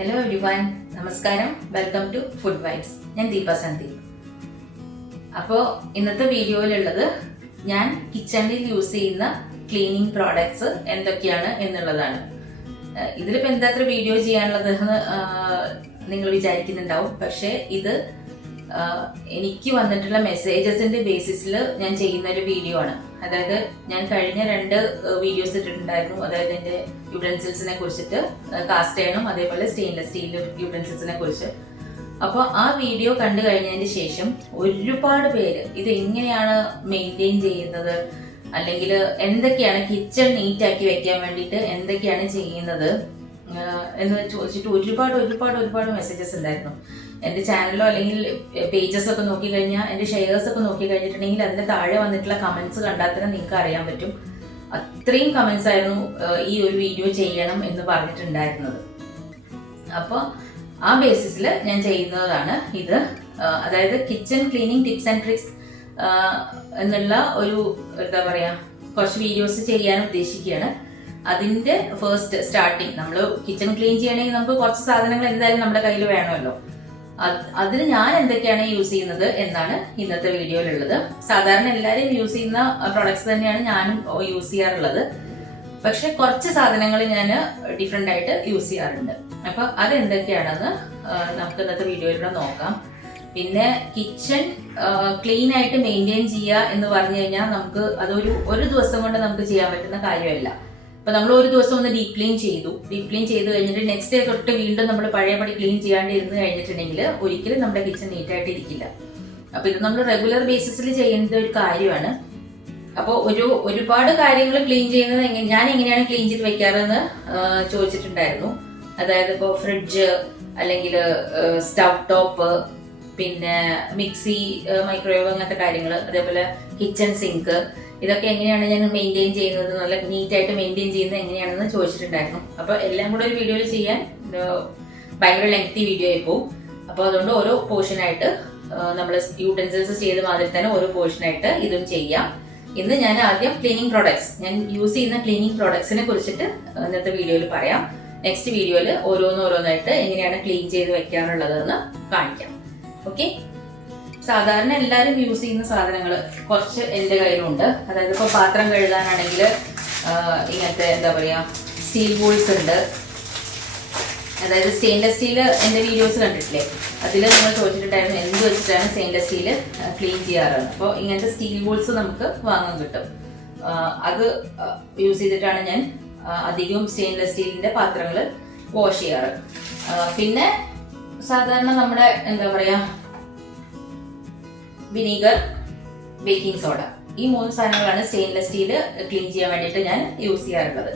Hello everyone, നമസ്കാരം. Welcome to food vibes. ഞാൻ ദീപ സന്ദീപ്. അപ്പോൾ ഇന്നത്തെ വീഡിയോയിലുള്ളത് ഞാൻ കിച്ചണിൽ യൂസ് ചെയ്യുന്ന ക്ലീനിങ് പ്രോഡക്ട്സ് എന്തൊക്കെയാണ് എന്നുള്ളതാണ്. ഇതിലിപ്പോൾ എന്താ അത്ര വീഡിയോ ചെയ്യാനുള്ളത് നിങ്ങൾ വിചാരിക്കുന്നുണ്ടാവും. പക്ഷേ ഇത് എനിക്ക് വന്നിട്ടുള്ള മെസ്സേജസിന്റെ ബേസിസിൽ ഞാൻ ചെയ്യുന്ന ഒരു വീഡിയോ ആണ്. അതായത് ഞാൻ കഴിഞ്ഞ 2 വീഡിയോസ് ഇട്ടിട്ടുണ്ടായിരുന്നു. അതായത് എന്റെ യൂട്ടൻസിൽസിനെ കുറിച്ചിട്ട്, കാസ്റ്റ് അയണും അതേപോലെ സ്റ്റെയിൻലെസ് സ്റ്റീൽ യൂട്ടൻസിൽസിനെ കുറിച്ച്. അപ്പോൾ ആ വീഡിയോ കണ്ടു കഴിഞ്ഞതിന് ശേഷം ഒരുപാട് പേര് ഇത് എങ്ങനെയാണ് മെയിൻറ്റെയിൻ ചെയ്യുന്നത്, അല്ലെങ്കിൽ എന്തൊക്കെയാണ് കിച്ചൺ നീറ്റ് ആക്കി വെക്കാൻ വേണ്ടിയിട്ട് എന്തൊക്കെയാണ് ചെയ്യുന്നത് എന്ന് ചോദിച്ചിട്ട് ഒരുപാട് മെസ്സേജസ് ഉണ്ടായിരുന്നു. എന്റെ ചാനലോ അല്ലെങ്കിൽ പേജസ് ഒക്കെ നോക്കിക്കഴിഞ്ഞാൽ, എന്റെ ഷെയർസ് ഒക്കെ നോക്കിക്കഴിഞ്ഞിട്ടുണ്ടെങ്കിൽ അതിന്റെ താഴെ വന്നിട്ടുള്ള കമന്റ്സ് കണ്ടാൽ തന്നെ നിങ്ങൾക്ക് അറിയാൻ പറ്റും. അത്രയും കമന്റ്സ് ആയിരുന്നു ഈ ഒരു വീഡിയോ ചെയ്യണം എന്ന് പറഞ്ഞിട്ടുണ്ടായിരുന്നത്. അപ്പോൾ ആ ബേസിസിൽ ഞാൻ ചെയ്യുന്നതാണ് ഇത്. അതായത് kitchen cleaning tips and tricks എന്നുള്ള ഒരു എന്താ പറയാ കുറച്ച് വീഡിയോസ് ചെയ്യാൻ ഉദ്ദേശിക്കുകയാണ്. അതിന്റെ ഫസ്റ്റ് സ്റ്റാർട്ടിങ്, നമ്മൾ കിച്ചൺ ക്ലീൻ ചെയ്യണമെങ്കിൽ നമുക്ക് കുറച്ച് സാധനങ്ങൾ എന്തായാലും നമ്മുടെ കയ്യിൽ വേണമല്ലോ. അതിന് ഞാൻ എന്തൊക്കെയാണ് യൂസ് ചെയ്യുന്നത് എന്നാണ് ഇന്നത്തെ വീഡിയോയിലുള്ളത്. സാധാരണ എല്ലാവരും യൂസ് ചെയ്യുന്ന പ്രൊഡക്ട്സ് തന്നെയാണ് ഞാനും യൂസ് ചെയ്യാറുള്ളത്. പക്ഷെ കുറച്ച് സാധനങ്ങൾ ഞാൻ ഡിഫറെന്റ് ആയിട്ട് യൂസ് ചെയ്യാറുണ്ട്. അപ്പൊ അതെന്തൊക്കെയാണെന്ന് നമുക്ക് ഇന്നത്തെ വീഡിയോയിലൂടെ നോക്കാം. പിന്നെ കിച്ചൺ ക്ലീൻ ആയിട്ട് മെയിൻറ്റെയിൻ ചെയ്യുക എന്ന് പറഞ്ഞു കഴിഞ്ഞാൽ നമുക്ക് ഒരു ദിവസം കൊണ്ട് നമുക്ക് ചെയ്യാൻ പറ്റുന്ന കാര്യമല്ല. അപ്പൊ നമ്മൾ ഒരു ദിവസം ഒന്ന് ഡീപ് ക്ലീൻ ചെയ്ത് കഴിഞ്ഞിട്ട് നെക്സ്റ്റ് ഡേ തൊട്ട് വീണ്ടും നമ്മൾ പഴയപടി ക്ലീൻ ചെയ്യാണ്ട് ഇരുന്ന് കഴിഞ്ഞിട്ടുണ്ടെങ്കിൽ ഒരിക്കലും നമ്മുടെ കിച്ചൺ നീറ്റ് ആയിട്ട് ഇരിക്കില്ല. അപ്പൊ ഇത് നമ്മൾ റെഗുലർ ബേസിസിൽ ചെയ്യേണ്ട ഒരു കാര്യമാണ്. അപ്പോൾ ഒരുപാട് കാര്യങ്ങൾ ക്ലീൻ ചെയ്യുന്നത് ഞാൻ എങ്ങനെയാണ് ക്ലീൻ ചെയ്ത് വെക്കാറെന്ന് ചോദിച്ചിട്ടുണ്ടായിരുന്നു. അതായത് ഇപ്പോൾ ഫ്രിഡ്ജ്, അല്ലെങ്കിൽ സ്റ്റവ് ടോപ്പ്, പിന്നെ മിക്സി, മൈക്രോവേവ്, അങ്ങനത്തെ കാര്യങ്ങൾ, അതേപോലെ കിച്ചൺ സിങ്ക്, ഇതൊക്കെ എങ്ങനെയാണ് ഞാൻ മെയിൻറ്റെയിൻ ചെയ്യുന്നത്, നല്ല നീറ്റ് ആയിട്ട് മെയിൻറ്റെയിൻ ചെയ്യുന്നത് എങ്ങനെയാണെന്ന് ചോദിച്ചിട്ടുണ്ടായിരുന്നു. അപ്പൊ എല്ലാം കൂടെ ഒരു വീഡിയോയിൽ ചെയ്യാൻ ഭയങ്കര ലെങ്തി വീഡിയോ ആയി പോകും. അപ്പൊ അതുകൊണ്ട് ഓരോ പോർഷനായിട്ട് നമ്മൾ യൂട്ടൻസിൽസ് ചെയ്ത മാതിരി തന്നെ ഓരോ പോർഷനായിട്ട് ഇതും ചെയ്യാം. ഇന്ന് ഞാൻ ആദ്യം ക്ലീനിങ് പ്രോഡക്ട്സ്, ഞാൻ യൂസ് ചെയ്യുന്ന ക്ലീനിങ് പ്രോഡക്ട്സിനെ കുറിച്ചിട്ട് ഇന്നത്തെ വീഡിയോയിൽ പറയാം. നെക്സ്റ്റ് വീഡിയോയിൽ ഓരോന്നായിട്ട് എങ്ങനെയാണ് ക്ലീൻ ചെയ്ത് വെക്കാനുള്ളതെന്ന് കാണിക്കാം. ഓക്കെ, സാധാരണ എല്ലാവരും യൂസ് ചെയ്യുന്ന സാധനങ്ങൾ കുറച്ച് എൻ്റെ കയ്യിലുണ്ട്. അതായത് ഇപ്പോൾ പാത്രം കഴുകാനാണെങ്കിൽ ഇങ്ങനത്തെ എന്താ പറയുക സ്റ്റീൽ ബോൾസ് ഉണ്ട്. അതായത് സ്റ്റെയിൻലെസ് സ്റ്റീൽ എൻ്റെ വീഡിയോസ് കണ്ടിട്ടില്ലേ, അതിൽ നിങ്ങൾ ചോദിച്ചിട്ടുണ്ടായിരുന്നു എന്ത് വെച്ചിട്ടാണ് സ്റ്റെയിൻലെസ് സ്റ്റീൽ ക്ലീൻ ചെയ്യാറ്. അപ്പോൾ ഇങ്ങനത്തെ സ്റ്റീൽ ബോൾസ് നമുക്ക് വാങ്ങാൻ കിട്ടും. അത് യൂസ് ചെയ്തിട്ടാണ് ഞാൻ അധികവും സ്റ്റെയിൻലെസ് സ്റ്റീലിൻ്റെ പാത്രങ്ങൾ വാഷ് ചെയ്യാറ്. പിന്നെ സാധാരണ നമ്മുടെ എന്താ പറയുക വിനീഗർ, ബേക്കിംഗ് സോഡ, ഈ 3 സാധനങ്ങളാണ് സ്റ്റെയിൻലെസ് സ്റ്റീൽ ക്ലീൻ ചെയ്യാൻ വേണ്ടിയിട്ട് ഞാൻ യൂസ് ചെയ്യാറുള്ളത്.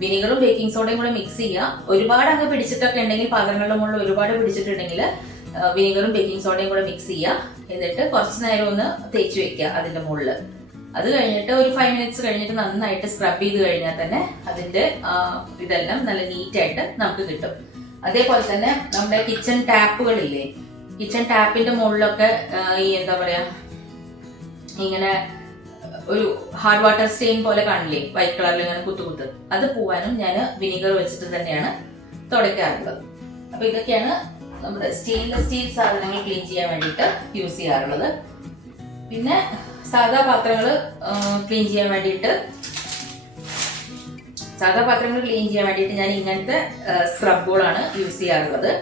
വിനീഗറും ബേക്കിംഗ് സോഡയും കൂടെ മിക്സ് ചെയ്യുക. ഒരുപാട് അങ്ങ് പിടിച്ചിട്ടൊക്കെ ഉണ്ടെങ്കിൽ, പാത്രങ്ങളുടെ മുകളിൽ ഒരുപാട് പിടിച്ചിട്ടുണ്ടെങ്കിൽ വിനീഗറും ബേക്കിംഗ് സോഡയും കൂടെ മിക്സ് ചെയ്യുക. എന്നിട്ട് കുറച്ച് നേരം ഒന്ന് തേച്ച് വെക്കുക അതിന്റെ മുകളിൽ. അത് കഴിഞ്ഞിട്ട് ഒരു 5 മിനിറ്റ്സ് കഴിഞ്ഞിട്ട് നന്നായിട്ട് സ്ക്രബ് ചെയ്ത് കഴിഞ്ഞാൽ തന്നെ അതിന്റെ ഇതെല്ലാം നല്ല നീറ്റ് ആയിട്ട് നമുക്ക് കിട്ടും. അതേപോലെ തന്നെ നമ്മുടെ കിച്ചൺ ടാപ്പുകളില്ലേ, കിച്ചൺ ടാപ്പിന്റെ മുകളിലൊക്കെ ഈ എന്താ പറയാ ഇങ്ങനെ ഒരു ഹാർഡ് വാട്ടർ സ്റ്റെയിൻ പോലെ കാണില്ലേ, വൈറ്റ് കളറിൽ ഇങ്ങനെ കുത്ത്, അത് പോവാനും ഞാൻ വിനീഗർ വെച്ചിട്ട് തന്നെയാണ് തുടയ്ക്കാറുള്ളത്. അപ്പൊ ഇതൊക്കെയാണ് നമ്മുടെ സ്റ്റെയിൻലെസ് സ്റ്റീൽ സാധനങ്ങൾ ക്ലീൻ ചെയ്യാൻ വേണ്ടിയിട്ട് യൂസ് ചെയ്യാറുള്ളത്. പിന്നെ സാധാ പാത്രങ്ങൾ ക്ലീൻ ചെയ്യാൻ വേണ്ടിയിട്ട് ഞാൻ ഇങ്ങനത്തെ സ്ക്രബുകളാണ് യൂസ് ചെയ്യാറുള്ളത്.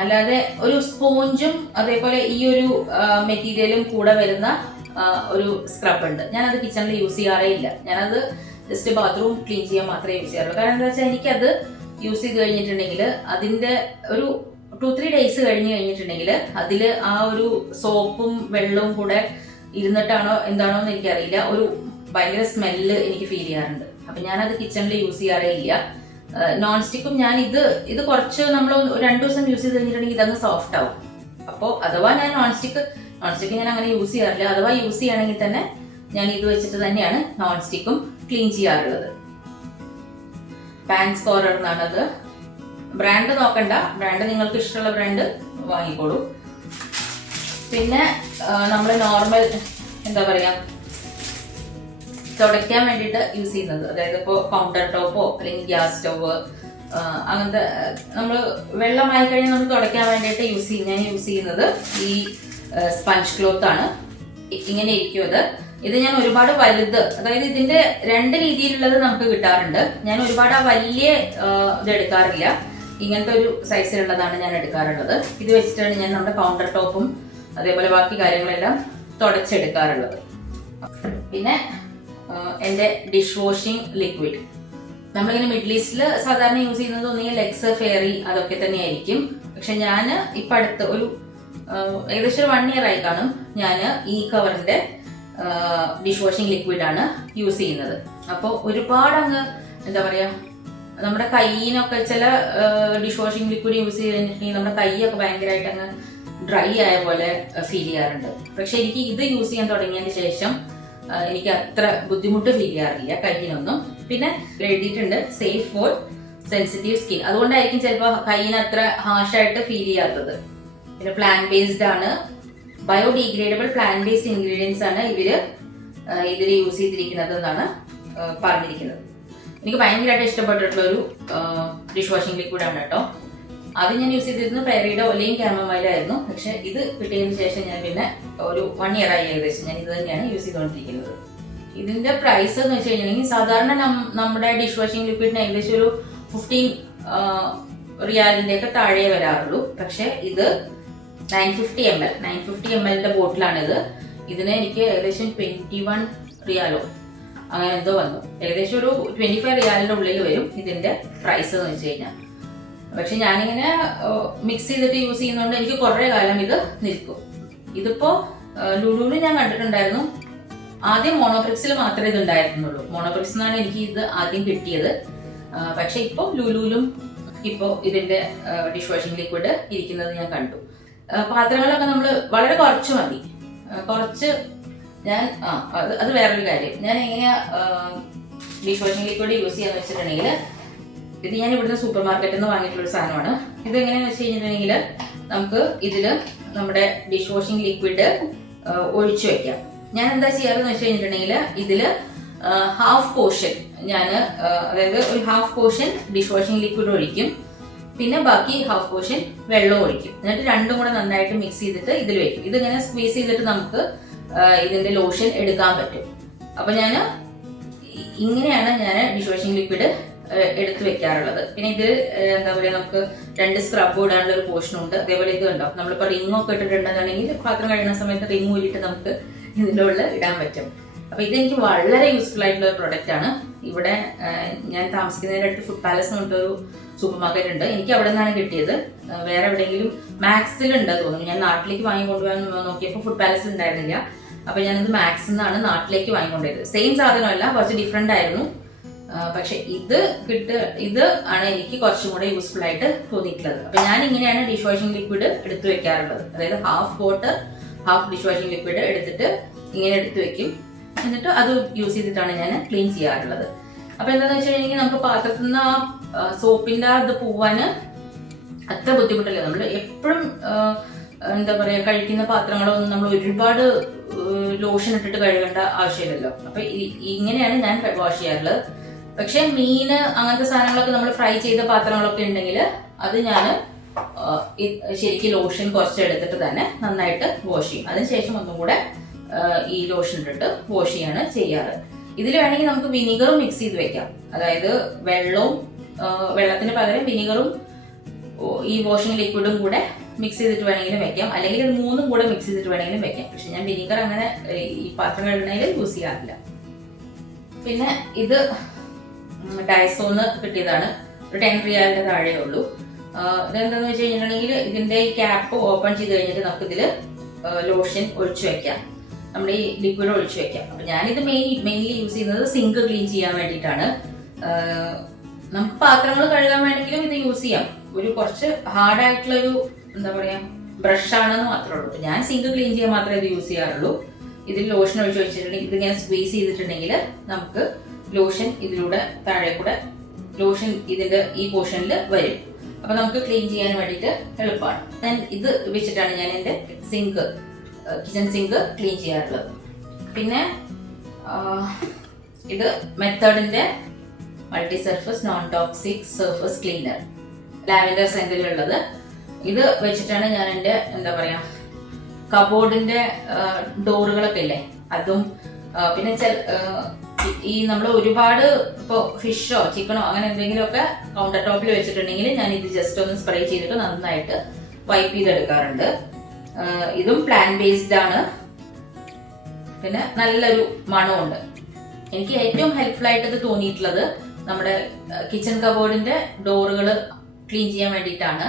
അല്ലാതെ ഒരു സ്പോഞ്ചും അതേപോലെ ഈ ഒരു മെറ്റീരിയലും കൂടെ വരുന്ന ഒരു സ്ക്രബ് ഉണ്ട്. ഞാനത് കിച്ചണിൽ യൂസ് ചെയ്യാറേ ഇല്ല. ഞാനത് ജസ്റ്റ് ബാത്റൂം ക്ലീൻ ചെയ്യാൻ മാത്രമേ യൂസ് ചെയ്യാറുള്ളൂ. കാരണം എന്താ വെച്ചാൽ എനിക്കത് യൂസ് ചെയ്ത് കഴിഞ്ഞിട്ടുണ്ടെങ്കിൽ അതിന്റെ ഒരു 2-3 ഡേയ്സ് കഴിഞ്ഞ് കഴിഞ്ഞിട്ടുണ്ടെങ്കിൽ അതിൽ ആ ഒരു സോപ്പും വെള്ളവും കൂടെ ഇരുന്നിട്ടാണോ എന്താണോ എന്ന് എനിക്കറിയില്ല, ഒരു ഭയങ്കര സ്മെല്ല് എനിക്ക് ഫീൽ ചെയ്യാറുണ്ട്. അപ്പൊ ഞാനത് കിച്ചണിൽ യൂസ് ചെയ്യാറേ ഇല്ല. നോൺ സ്റ്റിക്കും ഞാൻ ഇത് കുറച്ച് നമ്മൾ 2 ദിവസം യൂസ് ചെയ്ത് കഴിഞ്ഞിട്ടുണ്ടെങ്കിൽ ഇതങ്ങ് സോഫ്റ്റ് ആവും. അപ്പോൾ അഥവാ ഞാൻ നോൺ സ്റ്റിക്ക് ഞാൻ അങ്ങനെ യൂസ് ചെയ്യാറില്ല. അഥവാ യൂസ് ചെയ്യുകയാണെങ്കിൽ തന്നെ ഞാൻ ഇത് വെച്ചിട്ട് തന്നെയാണ് നോൺ സ്റ്റിക്കും ക്ലീൻ ചെയ്യാറുള്ളത്. പാൻ സ്കോറർ എന്നാണത്. ബ്രാൻഡ് നോക്കണ്ട, ബ്രാൻഡ് നിങ്ങൾക്ക് ഇഷ്ടമുള്ള ബ്രാൻഡ് വാങ്ങിക്കോളൂ. പിന്നെ നമ്മൾ നോർമൽ എന്താ പറയാ തുടയ്ക്കാൻ വേണ്ടിയിട്ട് യൂസ് ചെയ്യുന്നത്, അതായത് ഇപ്പോൾ കൗണ്ടർ ടോപ്പോ അല്ലെങ്കിൽ ഗ്യാസ് സ്റ്റവ്, അങ്ങനത്തെ നമ്മൾ വെള്ളമായി കഴിഞ്ഞാൽ നമ്മൾ തുടയ്ക്കാൻ വേണ്ടിയിട്ട് ഞാൻ യൂസ് ചെയ്യുന്നത് ഈ സ്പഞ്ച് ക്ലോത്ത് ആണ്. ഇങ്ങനെ ഇരിക്കും അത്. ഇത് ഞാൻ ഒരുപാട് വലുത്, അതായത് ഇതിന്റെ 2 രീതിയിലുള്ളത് നമുക്ക് കിട്ടാറുണ്ട്. ഞാൻ ഒരുപാട് ആ വലിയ ഇത് എടുക്കാറില്ല. ഇങ്ങനത്തെ ഒരു സൈസിലുള്ളതാണ് ഞാൻ എടുക്കാറുള്ളത്. ഇത് വെച്ചിട്ടാണ് ഞാൻ നമ്മുടെ കൗണ്ടർ ടോപ്പും അതേപോലെ ബാക്കി കാര്യങ്ങളെല്ലാം തുടച്ചെടുക്കാറുള്ളത്. പിന്നെ എൻ്റെ ഡിഷ് വാഷിംഗ് ലിക്വിഡ്, നമ്മളിങ്ങനെ മിഡിൽ ഈസ്റ്റിൽ സാധാരണ യൂസ് ചെയ്യുന്നത് ഒന്നുകിൽ ലെക്സ്, ഫെയറി അതൊക്കെ തന്നെയായിരിക്കും. പക്ഷെ ഞാൻ ഇപ്പം അടുത്ത് ഒരു ഏകദേശം 1 year ആയി കാണും ഞാൻ ഈ കവറിന്റെ ഡിഷ് വാഷിംഗ് ലിക്വിഡാണ് യൂസ് ചെയ്യുന്നത്. അപ്പോൾ ഒരുപാട് അങ്ങ് എന്താ പറയാ, നമ്മുടെ കൈയിനൊക്കെ ചില ഡിഷ് വാഷിംഗ് ലിക്വിഡ് യൂസ് ചെയ്ത് കഴിഞ്ഞിട്ടുണ്ടെങ്കിൽ നമ്മുടെ കൈയൊക്കെ ഭയങ്കരമായിട്ട് അങ്ങ് ഡ്രൈ ആയ പോലെ ഫീൽ ചെയ്യാറുണ്ട്. പക്ഷെ എനിക്ക് ഇത് യൂസ് ചെയ്യാൻ തുടങ്ങിയതിന് ശേഷം എനിക്ക് അത്ര ബുദ്ധിമുട്ട് ഫീൽ ചെയ്യാറില്ല കൈയിനൊന്നും. പിന്നെ എഴുതിയിട്ടുണ്ട് സേഫ് ഫോർ സെൻസിറ്റീവ് സ്കിൻ, അതുകൊണ്ടായിരിക്കും ചിലപ്പോൾ കൈയിന് അത്ര ഹാർഷായിട്ട് ഫീൽ ചെയ്യാത്തത്. പിന്നെ പ്ലാന്റ് ബേസ്ഡ് ആണ്, ബയോഡിഗ്രേഡബിൾ പ്ലാന്റ് ബേസ്ഡ് ഇൻഗ്രീഡിയൻസ് ആണ് ഇതിൽ യൂസ് ചെയ്തിരിക്കുന്നത് എന്നാണ് പറഞ്ഞിരിക്കുന്നത്. എനിക്ക് ഭയങ്കരമായിട്ട് ഇഷ്ടപ്പെട്ടിട്ടുള്ള ഒരു ഡിഷ് വാഷിംഗ് ലിക്വിഡാണ് കേട്ടോ. അത് ഞാൻ യൂസ് ചെയ്തിരുന്നത് ഫെയറിയുടെ ഒലയും ക്യാമമൈലും ആയിരുന്നു. പക്ഷെ ഇത് കിട്ടിയതിന് ശേഷം ഞാൻ പിന്നെ ഒരു 1 year ആയി ഏകദേശം ഞാൻ ഇത് തന്നെയാണ് യൂസ് ചെയ്തുകൊണ്ടിരിക്കുന്നത്. ഇതിന്റെ പ്രൈസ് എന്ന് വെച്ച് കഴിഞ്ഞിട്ടുണ്ടെങ്കിൽ സാധാരണ നമ്മുടെ ഡിഷ് വാഷിംഗ് ലിക്വിഡിന് ഏകദേശം ഒരു 15 റിയാലിന്റെ ഒക്കെ താഴെ വരാറുള്ളൂ. പക്ഷെ ഇത് 950 ml ബോട്ടിലാണിത്. ഇതിന് എനിക്ക് ഏകദേശം 21 റിയാലോ അങ്ങനെ എന്തോ വന്നു. ഏകദേശം ഒരു 25 റിയാലിന്റെ ഉള്ളിൽ വരും ഇതിന്റെ പ്രൈസ് എന്ന് വെച്ച് കഴിഞ്ഞാൽ. പക്ഷെ ഞാനിങ്ങനെ മിക്സ് ചെയ്തിട്ട് യൂസ് ചെയ്യുന്നതുകൊണ്ട് എനിക്ക് കുറെ കാലം ഇത് നിൽക്കും. ഇതിപ്പോ ലുലുവിൽ ഞാൻ കണ്ടിട്ടുണ്ടായിരുന്നു. ആദ്യം മോണോപ്രിക്സിൽ മാത്രമേ ഇത് ഉണ്ടായിരുന്നുള്ളൂ. മോണോപ്രിക്സ് എന്നാണ് എനിക്ക് ഇത് ആദ്യം കിട്ടിയത്. പക്ഷെ ഇപ്പൊ ലുലുവിലും ഇപ്പോ ഇതിന്റെ ഡിഷ് വാഷിംഗ് ലിക്വിഡ് ഇരിക്കുന്നത് ഞാൻ കണ്ടു. പാത്രങ്ങളൊക്കെ നമ്മൾ വളരെ കുറച്ച് മതി. കുറച്ച് ഞാൻ അത് വേറൊരു കാര്യം. ഞാൻ എങ്ങനെയാ ഡിഷ് വാഷിംഗ് ലിക്വിഡ് യൂസ് ചെയ്യാന്ന് വെച്ചിട്ടുണ്ടെങ്കിൽ, ഇത് ഞാൻ ഇവിടുന്ന് സൂപ്പർ മാർക്കറ്റിൽ നിന്ന് വാങ്ങിയിട്ടുള്ള ഒരു സാധനമാണ്. ഇത് എങ്ങനെയാന്ന് വെച്ച് കഴിഞ്ഞിട്ടുണ്ടെങ്കിൽ നമുക്ക് ഇതില് നമ്മുടെ ഡിഷ് വാഷിംഗ് ലിക്വിഡ് ഒഴിച്ചു വെക്കാം. ഞാൻ എന്താ ചെയ്യാറെന്ന് വെച്ച് കഴിഞ്ഞിട്ടുണ്ടെങ്കിൽ ഇതില് ഹാഫ് പോർഷൻ അതായത് ഒരു half portion dish washing liquid ഒഴിക്കും, പിന്നെ ബാക്കി ഹാഫ് പോർഷൻ വെള്ളം ഒഴിക്കും. എന്നിട്ട് രണ്ടും കൂടെ നന്നായിട്ട് മിക്സ് ചെയ്തിട്ട് ഇതിൽ വെക്കും. ഇതിങ്ങനെ സ്ക്വീസ് ചെയ്തിട്ട് നമുക്ക് ഇതിന്റെ ലോഷൻ എടുക്കാൻ പറ്റും. അപ്പൊ ഇങ്ങനെയാണ് ഞാൻ ഡിഷ് വാഷിംഗ് ലിക്വിഡ് എടുത്തു വെക്കാറുള്ളത്. പിന്നെ ഇത് എന്താ പറയുക, നമുക്ക് 2 സ്ക്രബ് ഇടാനുള്ള ഒരു പോർഷൻ ഉണ്ട്. അതേപോലെ ഇത് ഉണ്ടോ, നമ്മളിപ്പോൾ റിങ്ങൊക്കെ ഇട്ടിട്ടുണ്ടെന്നുണ്ടെങ്കിൽ പാത്രം കഴിയുന്ന സമയത്ത് റിങ് ഊരിയിട്ട് നമുക്ക് ഇതിൻ്റെ ഉള്ളിൽ ഇടാൻ പറ്റും. അപ്പൊ ഇതെനിക്ക് വളരെ യൂസ്ഫുൾ ആയിട്ടുള്ള ഒരു പ്രൊഡക്റ്റ് ആണ്. ഇവിടെ ഞാൻ താമസിക്കുന്നതിന്റെ അടുത്ത് ഫുഡ് പാലസ് എന്ന് പറഞ്ഞൊരു സൂപ്പർ മാർക്കറ്റ് ഉണ്ട്. എനിക്ക് അവിടെ നിന്നാണ് കിട്ടിയത്. വേറെ എവിടെയെങ്കിലും മാക്സിൽ ഉണ്ട് തോന്നുന്നു. ഞാൻ നാട്ടിലേക്ക് വാങ്ങിക്കൊണ്ടുപോകാൻ നോക്കിയപ്പോൾ ഫുഡ് പാലസ് ഉണ്ടായിരുന്നില്ല. അപ്പൊ ഞാനിത് മാക്സിൽ നിന്നാണ് നാട്ടിലേക്ക് വാങ്ങിക്കൊണ്ടുപോയത്. സെയിം സാധനമല്ല, കുറച്ച് ഡിഫറെന്റ് ആയിരുന്നു. പക്ഷെ ഇത് ആണ് എനിക്ക് കുറച്ചും കൂടെ യൂസ്ഫുൾ ആയിട്ട് തോന്നിയിട്ടുള്ളത്. അപ്പൊ ഞാൻ ഇങ്ങനെയാണ് ഡിഷ് വാഷിംഗ് ലിക്വിഡ് എടുത്തു വെക്കാറുള്ളത്. അതായത് half water half dish washing liquid എടുത്തിട്ട് ഇങ്ങനെ എടുത്തു വെക്കും. എന്നിട്ട് അത് യൂസ് ചെയ്തിട്ടാണ് ഞാൻ ക്ലീൻ ചെയ്യാറുള്ളത്. അപ്പൊ എന്താന്ന് വെച്ച് കഴിഞ്ഞാൽ നമുക്ക് പാത്രത്തിൽ നിന്ന് ആ സോപ്പിന്റെ ഇത് പോവാന് അത്ര ബുദ്ധിമുട്ടില്ല. നമ്മൾ എപ്പോഴും എന്താ പറയാ, കഴിക്കുന്ന പാത്രങ്ങളൊന്നും നമ്മൾ ഒരുപാട് ലോഷൻ ഇട്ടിട്ട് കഴുകേണ്ട ആവശ്യമില്ലല്ലോ. അപ്പൊ ഇങ്ങനെയാണ് ഞാൻ വാഷ് ചെയ്യാറുള്ളത്. പക്ഷെ മീന് അങ്ങനത്തെ സാധനങ്ങളൊക്കെ നമ്മൾ ഫ്രൈ ചെയ്ത പാത്രങ്ങളൊക്കെ ഉണ്ടെങ്കിൽ അത് ഞാൻ ശരിക്കും ലോഷൻ കുറച്ച് എടുത്തിട്ട് തന്നെ നന്നായിട്ട് വാഷ് ചെയ്യും. അതിനുശേഷം ഒന്നും കൂടെ ഈ ലോഷൻ ഇട്ടിട്ട് വാഷ് ചെയ്യാണ് ചെയ്യാറ്. ഇതിൽ വേണമെങ്കിൽ നമുക്ക് വിനീഗറും മിക്സ് ചെയ്ത് വെക്കാം. അതായത് വെള്ളത്തിന് പകരം വിനീഗറും ഈ വാഷിംഗ് ലിക്വിഡും കൂടെ മിക്സ് ചെയ്തിട്ട് വേണമെങ്കിലും വെക്കാം. അല്ലെങ്കിൽ ഇത് 3ഉം കൂടെ മിക്സ് ചെയ്തിട്ട് വേണമെങ്കിലും വെക്കാം. പക്ഷെ ഞാൻ വിനീഗർ അങ്ങനെ ഈ പാത്രം കഴുകുന്നതിൽ യൂസ് ചെയ്യാറില്ല. പിന്നെ ഇത് ഡയസോന്ന് കിട്ടിയതാണ്. ഒരു 10 റിയാലിന്റെ താഴെ ഉള്ളൂ. ഇതെന്താന്ന് വെച്ച് കഴിഞ്ഞിട്ടുണ്ടെങ്കിൽ ഇതിന്റെ ഈ ക്യാപ്പ് ഓപ്പൺ ചെയ്ത് കഴിഞ്ഞിട്ട് നമുക്ക് ഇതില് ലോഷൻ ഒഴിച്ചു വെക്കാം. നമ്മുടെ ഈ ലിക്വിഡ് ഒഴിച്ചു വെക്കാം. അപ്പൊ ഞാനിത് മെയിൻലി യൂസ് ചെയ്യുന്നത് സിങ്ക് ക്ലീൻ ചെയ്യാൻ വേണ്ടിയിട്ടാണ്. നമുക്ക് പാത്രങ്ങൾ കഴുകാൻ വേണമെങ്കിലും ഇത് യൂസ് ചെയ്യാം. ഒരു കുറച്ച് ഹാർഡായിട്ടുള്ള ഒരു എന്താ പറയാ ബ്രഷ് ആണെന്ന് മാത്രമേ ഉള്ളൂ. ഞാൻ സിങ്ക് ക്ലീൻ ചെയ്യാൻ മാത്രമേ ഇത് യൂസ് ചെയ്യാറുള്ളൂ. ഇതിൽ ലോഷൻ ഒഴിച്ച് വെച്ചിട്ടുണ്ടെങ്കിൽ ഇതിങ്ങനെ സ്ക്വീസ് ചെയ്തിട്ടുണ്ടെങ്കിൽ നമുക്ക് ലോഷൻ ഇതിലൂടെ താഴെ കൂടെ ലോഷൻ ഇതിന്റെ ഈ പോർഷനിൽ വരും. അപ്പൊ നമുക്ക് ക്ലീൻ ചെയ്യാൻ വേണ്ടിയിട്ട് എളുപ്പമാണ്. ഞാൻ ഇത് വെച്ചിട്ടാണ് ഞാൻ എന്റെ കിച്ചൺ സിങ്ക് ക്ലീൻ ചെയ്യാറുള്ളത്. പിന്നെ ഇത് മെത്തേഡിന്റെ multi surface non toxic surface cleaner, lavender സെന്റിലുള്ളത്. ഇത് വെച്ചിട്ടാണ് ഞാൻ എൻ്റെ എന്താ പറയാ കബോർഡിന്റെ ഡോറുകളൊക്കെ ഇല്ലേ അതും പിന്നെ ഈ നമ്മൾ ഒരുപാട് ഇപ്പോൾ ഫിഷോ ചിക്കനോ അങ്ങനെ എന്തെങ്കിലുമൊക്കെ കൗണ്ടർ ടോപ്പിൽ വെച്ചിട്ടുണ്ടെങ്കിൽ ഞാൻ ഇത് ജസ്റ്റ് ഒന്ന് സ്പ്രേ ചെയ്തിട്ട് നന്നായിട്ട് വൈപ്പ് ചെയ്തെടുക്കാറുണ്ട്. ഇതും പ്ലാൻ ബേസ്ഡ് ആണ്, പിന്നെ നല്ലൊരു മണമുണ്ട്. എനിക്ക് ഏറ്റവും ഹെൽപ്ഫുൾ ആയിട്ട് ഇത് തോന്നിയിട്ടുള്ളത് നമ്മുടെ കിച്ചൺ കബോർഡിന്റെ ഡോറുകൾ ക്ലീൻ ചെയ്യാൻ വേണ്ടിയിട്ടാണ്.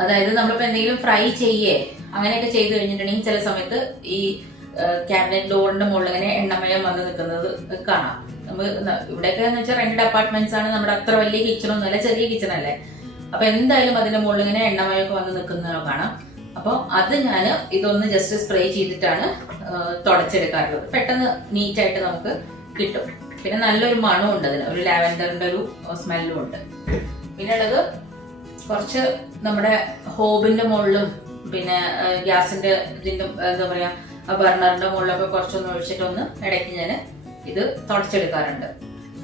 അതായത് നമ്മളിപ്പോ എന്തെങ്കിലും ഫ്രൈ ചെയ്യേ അങ്ങനെയൊക്കെ ചെയ്ത് കഴിഞ്ഞിട്ടുണ്ടെങ്കിൽ ചില സമയത്ത് ഈ ക്യാബിനറ്റ് ഡോറിന്റെ മുകളിൽ ഇങ്ങനെ എണ്ണമയം വന്ന് നിൽക്കുന്നത് കാണാം. നമ്മൾ ഇവിടെയൊക്കെ എന്ന് വെച്ചാൽ 2 അപ്പാർട്ട്മെന്റ്സ് ആണ്, നമ്മുടെ അത്ര വലിയ കിച്ചണൊന്നും അല്ല, ചെറിയ കിച്ചൺ അല്ലേ. അപ്പൊ എന്തായാലും അതിന്റെ മുകളിൽ ഇങ്ങനെ എണ്ണമയമൊക്കെ വന്ന് നിൽക്കുന്നതോ കാണാം. അപ്പോൾ അത് ഞാൻ ഇതൊന്ന് ജസ്റ്റ് സ്പ്രേ ചെയ്തിട്ടാണ് തുടച്ചെടുക്കാറുള്ളത്. പെട്ടെന്ന് നീറ്റായിട്ട് നമുക്ക് കിട്ടും. പിന്നെ നല്ലൊരു മണവും ഉണ്ട്, അതിന് ഒരു ലാവൻഡറിന്റെ ഒരു സ്മെല്ലും ഉണ്ട്. പിന്നെ ഉള്ളത് കുറച്ച് നമ്മുടെ ഹോബിന്റെ മുകളിലും പിന്നെ ഗ്യാസിന്റെ ഇതിന്റെ എന്താ പറയാ ബർണറിന്റെ മുകളിലൊക്കെ കുറച്ചൊന്ന് ഒഴിച്ചിട്ടൊന്ന് ഇടയ്ക്ക് ഞാൻ ഇത് തുടച്ചെടുക്കാറുണ്ട്.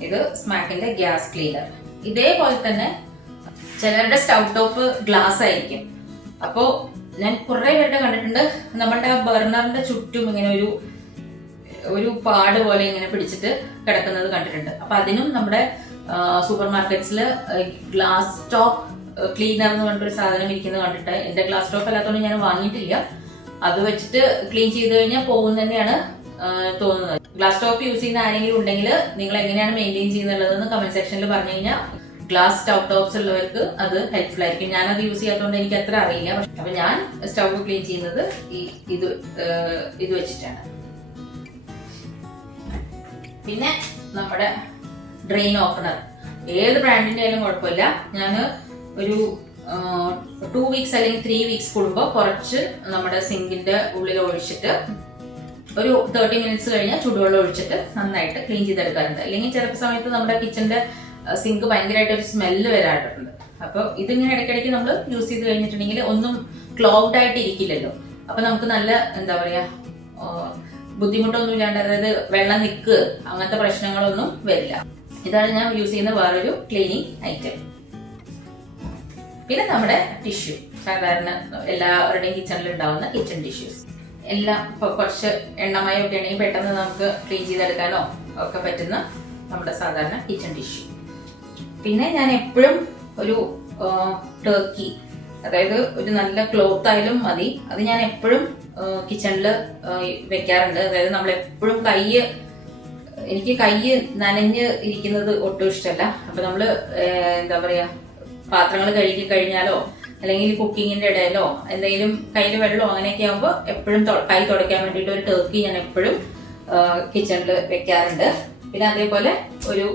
ഇത് സ്മാക്കിന്റെ ഗ്യാസ് ക്ലീനർ. ഇതേപോലെ തന്നെ ചിലരുടെ സ്റ്റൗ ടോപ്പ് ഗ്ലാസ് ആയിരിക്കും. അപ്പോ ഞാൻ കുറെ പേരുടെ കണ്ടിട്ടുണ്ട് നമ്മളുടെ ആ ബർണറിന്റെ ചുറ്റും ഇങ്ങനെ ഒരു പാട് പോലെ ഇങ്ങനെ പിടിച്ചിട്ട് കിടക്കുന്നത് കണ്ടിട്ടുണ്ട്. അപ്പൊ അതിനും നമ്മുടെ സൂപ്പർ മാർക്കറ്റ്സിൽ ഗ്ലാസ് ടോപ്പ് ക്ലീനർ എന്ന് പറഞ്ഞിട്ടൊരു സാധനം ഇരിക്കുന്നത് കണ്ടിട്ട്, എന്റെ ഗ്ലാസ് ടോപ്പ് അല്ലാത്തതുകൊണ്ട് ഞാൻ വാങ്ങിയിട്ടില്ല. അത് വെച്ചിട്ട് ക്ലീൻ ചെയ്ത് കഴിഞ്ഞാൽ പോകും തന്നെയാണ് തോന്നുന്നത്. ഗ്ലാസ് ടോപ്പ് യൂസ് ചെയ്യുന്ന ആരെങ്കിലും ഉണ്ടെങ്കിൽ നിങ്ങൾ എങ്ങനെയാണ് മെയിൻറ്റെയിൻ ചെയ്യുന്നുള്ളതെന്ന് കമന്റ് സെക്ഷനിൽ പറഞ്ഞു കഴിഞ്ഞാൽ ഗ്ലാസ് സ്റ്റൗ ടോപ്സ് ഉള്ളവർക്ക് അത് ഹെൽപ്ഫുൾ ആയിരിക്കും. ഞാനത് യൂസ് ചെയ്യാത്തതുകൊണ്ട് എനിക്ക് അത്ര അറിയില്ല. അപ്പൊ ഞാൻ സ്റ്റൗ ക്ലീൻ ചെയ്യുന്നത് ഇത് വെച്ചിട്ടാണ്. പിന്നെ നമ്മുടെ ഡ്രെയിൻ ഓപ്പണർ ഏത് ബ്രാൻഡിന്റെ ആയാലും കുഴപ്പമില്ല. ഞാൻ ഒരു 2 വീക്സ് അല്ലെങ്കിൽ 3 വീക്സ് കൂടുമ്പോൾ കുറച്ച് നമ്മുടെ സിങ്കിന്റെ ഉള്ളിൽ ഒഴിച്ചിട്ട് ഒരു 30 മിനിറ്റ്സ് കഴിഞ്ഞാൽ ചൂടുവെള്ളം ഒഴിച്ചിട്ട് നന്നായിട്ട് ക്ലീൻ ചെയ്തെടുക്കാറുണ്ട്. അല്ലെങ്കിൽ ചിലപ്പോൾ സമയത്ത് നമ്മുടെ കിച്ചന്റെ സിങ്ക് ഭയങ്കരമായിട്ട് ഒരു സ്മെല്ല് വരാറുണ്ട്. അപ്പൊ ഇതിങ്ങനെ ഇടയ്ക്കിടയ്ക്ക് നമ്മൾ യൂസ് ചെയ്ത് കഴിഞ്ഞിട്ടുണ്ടെങ്കിൽ ഒന്നും ക്ലോഗ്ഡ് ആയിട്ട് ഇരിക്കില്ലല്ലോ. അപ്പൊ നമുക്ക് നല്ല എന്താ പറയാ ബുദ്ധിമുട്ടൊന്നും ഇല്ലാണ്ട്, അതായത് വെള്ളം നിൽക്ക് അങ്ങനത്തെ പ്രശ്നങ്ങളൊന്നും വരില്ല. ഇതാണ് ഞാൻ യൂസ് ചെയ്യുന്ന വേറൊരു ക്ലീനിങ് ഐറ്റം. പിന്നെ നമ്മുടെ ടിഷ്യൂ, സാധാരണ എല്ലാവരുടെയും കിച്ചണിൽ ഉണ്ടാവുന്ന കിച്ചൺ ടിഷ്യൂസ് എല്ലാം. ഇപ്പൊ കുറച്ച് എണ്ണമയം ഒക്കെ ഉണ്ടെങ്കിൽ പെട്ടെന്ന് നമുക്ക് ക്ലീൻ ചെയ്തെടുക്കാനോ ഒക്കെ പറ്റുന്ന നമ്മുടെ സാധാരണ കിച്ചൺ ടിഷ്യൂ. പിന്നെ ഞാൻ എപ്പോഴും ഒരു ടർക്കി, അതായത് ഒരു നല്ല ക്ലോത്ത് ആയാലും മതി, അത് ഞാൻ എപ്പോഴും കിച്ചണിൽ വെക്കാറുണ്ട്. അതായത് നമ്മൾ എപ്പോഴും എനിക്ക് കൈ നനഞ്ഞ് ഇരിക്കുന്നത് ഒട്ടും ഇഷ്ടമല്ല. അപ്പൊ നമ്മള് എന്താ പറയാ പാത്രങ്ങൾ കഴുകി കഴിഞ്ഞാലോ അല്ലെങ്കിൽ കുക്കിങ്ങിന്റെ ഇടയിലോ എന്തെങ്കിലും കയ്യിൽ വെള്ളമോ അങ്ങനെയൊക്കെ ആകുമ്പോൾ എപ്പോഴും കൈ തുടയ്ക്കാൻ വേണ്ടിയിട്ട് ഒരു ടർക്കി ഞാൻ എപ്പോഴും കിച്ചണിൽ വെക്കാറുണ്ട്. പിന്നെ അതേപോലെ ഒരു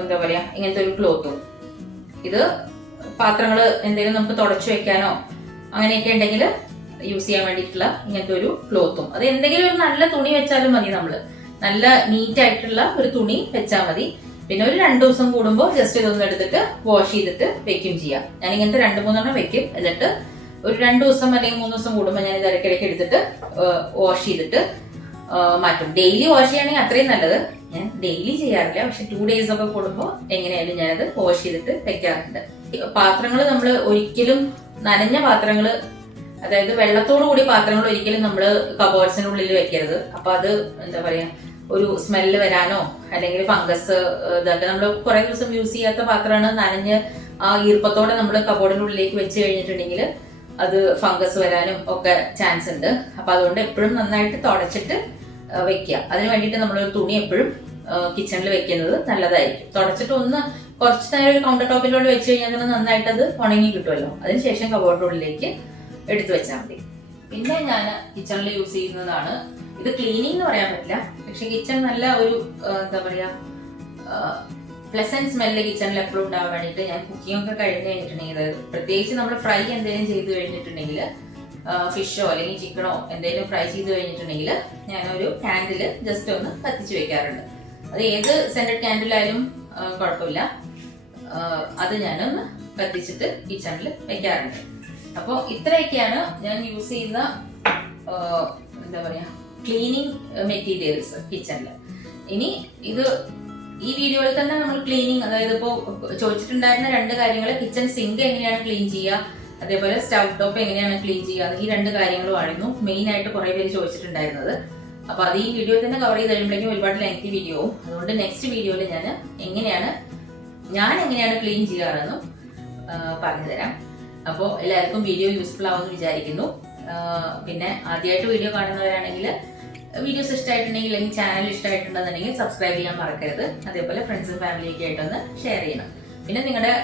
എന്താ പറയാ ഇങ്ങനത്തെ ഒരു ക്ലോത്തും. ഇത് പാത്രങ്ങൾ എന്തെങ്കിലും നമുക്ക് തുടച്ചു വെക്കാനോ അങ്ങനെയൊക്കെ ഉണ്ടെങ്കിൽ യൂസ് ചെയ്യാൻ വേണ്ടിയിട്ടുള്ള ഇങ്ങനത്തെ ഒരു ക്ലോത്തും. അത് എന്തെങ്കിലും ഒരു നല്ല തുണി വെച്ചാലും മതി, നമ്മള് നല്ല നീറ്റ് ആയിട്ടുള്ള ഒരു തുണി വെച്ചാൽ മതി. പിന്നെ ഒരു 2 ദിവസം കൂടുമ്പോൾ ജസ്റ്റ് ഇതൊന്നും എടുത്തിട്ട് വാഷ് ചെയ്തിട്ട് വെക്കും ചെയ്യാം. ഞാൻ ഇങ്ങനത്തെ 2-3 വെക്കും. എന്നിട്ട് ഒരു 2 ദിവസം അല്ലെങ്കിൽ 3 ദിവസം കൂടുമ്പോൾ ഞാൻ ഇത് ഇടയ്ക്കിടയ്ക്ക് എടുത്തിട്ട് വാഷ് ചെയ്തിട്ട് മാറ്റും. ഡെയിലി വാഷ് ചെയ്യുകയാണെങ്കിൽ അത്രയും നല്ലത്. ഞാൻ ഡെയിലി ചെയ്യാറില്ല, പക്ഷെ 2 ഡേയ്സ് ഒക്കെ കൂടുമ്പോൾ എങ്ങനെയായാലും ഞാനത് വാഷ് ചെയ്തിട്ട് വെക്കാറുണ്ട്. പാത്രങ്ങൾ നമ്മൾ ഒരിക്കലും നനഞ്ഞ പാത്രങ്ങൾ, അതായത് വെള്ളത്തോടു കൂടി പാത്രങ്ങൾ ഒരിക്കലും നമ്മൾ കബോർഡ്സിനുള്ളിൽ വെക്കരുത്. അപ്പൊ അത് എന്താ പറയാ ഒരു സ്മെല്ല് വരാനോ അല്ലെങ്കിൽ ഫംഗസ് ഇതൊക്കെ, നമ്മൾ കുറെ ദിവസം യൂസ് ചെയ്യാത്ത പാത്രമാണ് നനഞ്ഞ് ആ ഈർപ്പത്തോടെ നമ്മൾ കബോർഡിനുള്ളിലേക്ക് വെച്ച് കഴിഞ്ഞിട്ടുണ്ടെങ്കിൽ അത് ഫംഗസ് വരാനും ഒക്കെ ചാൻസ് ഉണ്ട്. അപ്പൊ അതുകൊണ്ട് എപ്പോഴും നന്നായിട്ട് തുടച്ചിട്ട് വെക്കുക. അതിന് വേണ്ടിയിട്ട് നമ്മളൊരു തുണി എപ്പോഴും കിച്ചണിൽ വെക്കുന്നത് നല്ലതായിരിക്കും. തുടച്ചിട്ട് ഒന്ന് കുറച്ച് നേരം ഒരു കൗണ്ടർ ടോപ്പിലൂടെ വെച്ച് കഴിഞ്ഞാൽ നന്നായിട്ട് അത് ഉണങ്ങി കിട്ടുമല്ലോ. അതിനുശേഷം കബോർഡിനുള്ളിലേക്ക് എടുത്തു വെച്ചാൽ മതി. പിന്നെ ഞാൻ കിച്ചണിൽ യൂസ് ചെയ്യുന്നതാണ്, ഇത് ക്ലീനിങ് എന്ന് പറയാൻ പറ്റില്ല, പക്ഷെ കിച്ചൺ നല്ല ഒരു എന്താ പറയാ പ്ലസന്റ് സ്മെല്ല് കിച്ചണിൽ എപ്പോഴും ഉണ്ടാവാൻ വേണ്ടിയിട്ട് ഞാൻ കുക്കിംഗ് ഒക്കെ കഴിഞ്ഞ് കഴിഞ്ഞിട്ടുണ്ടെങ്കിൽ, അതായത് പ്രത്യേകിച്ച് നമ്മൾ ഫ്രൈ എന്തെങ്കിലും ചെയ്ത് കഴിഞ്ഞിട്ടുണ്ടെങ്കിൽ ഫിഷോ അല്ലെങ്കിൽ ചിക്കനോ എന്തെങ്കിലും ഫ്രൈ ചെയ്ത് കഴിഞ്ഞിട്ടുണ്ടെങ്കിൽ ഞാനൊരു കാൻഡില് ജസ്റ്റ് ഒന്ന് കത്തിച്ച് വെക്കാറുണ്ട്. അത് ഏത് സെന്റഡ് കാൻഡിലായാലും കുഴപ്പമില്ല, അത് ഞാനൊന്ന് കത്തിച്ചിട്ട് കിച്ചണിൽ വെക്കാറുണ്ട്. അപ്പോൾ ഇത്രയൊക്കെയാണ് ഞാൻ യൂസ് ചെയ്യുന്ന എന്താ പറയാ ക്ലീനിങ് മെറ്റീരിയൽസ് കിച്ചണിൽ. ഇനി ഇത് ഈ വീഡിയോയിൽ തന്നെ നമ്മൾ ക്ലീനിങ്, അതായത് ഇപ്പോൾ ചോദിച്ചിട്ടുണ്ടായിരുന്ന 2 കാര്യങ്ങൾ, കിച്ചൺ സിങ്ക് എങ്ങനെയാണ് ക്ലീൻ ചെയ്യുക, അതേപോലെ സ്റ്റൗ ടോപ്പ് എങ്ങനെയാണ് ക്ലീൻ ചെയ്യുക, ഈ 2 കാര്യങ്ങളുമായിരുന്നു മെയിൻ ആയിട്ട് കുറെ പേര് ചോദിച്ചിട്ടുണ്ടായിരുന്നത്. അപ്പൊ അത് ഈ വീഡിയോ തന്നെ കവർ ചെയ്ത് കഴിയുമ്പോഴേക്കും ഒരുപാട് ലെങ്തി വീഡിയോ ആവും. അതുകൊണ്ട് നെക്സ്റ്റ് വീഡിയോയിൽ ഞാൻ എങ്ങനെയാണ് ക്ലീൻ ചെയ്യാറെന്നും പറഞ്ഞു തരാം. അപ്പോൾ എല്ലാവർക്കും വീഡിയോ യൂസ്ഫുൾ ആവുമെന്ന് വിചാരിക്കുന്നു. പിന്നെ ആദ്യമായിട്ട് വീഡിയോ കാണുന്നവരാണെങ്കിൽ വീഡിയോസ് ഇഷ്ടമായിട്ടുണ്ടെങ്കിൽ അല്ലെങ്കിൽ ചാനൽ ഇഷ്ടമായിട്ടുണ്ടെന്നുണ്ടെങ്കിൽ സബ്സ്ക്രൈബ് ചെയ്യാൻ മറക്കരുത്. അതേപോലെ ഫ്രണ്ട്സും ഫാമിലിയൊക്കെ ആയിട്ടൊന്ന് ഷെയർ ചെയ്യണം. പിന്നെ നിങ്ങളുടെ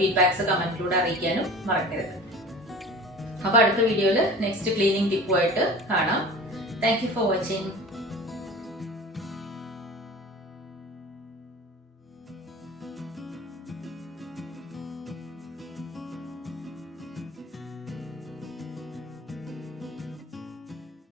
ഫീഡ്ബാക്സ് കമന്റിലൂടെ അറിയിക്കാനും മറക്കരുത്. അപ്പൊ അടുത്ത വീഡിയോയിൽ നെക്സ്റ്റ് ക്ലീനിങ് ടിപ്പുമായിട്ട് കാണാം. Thank you for watching.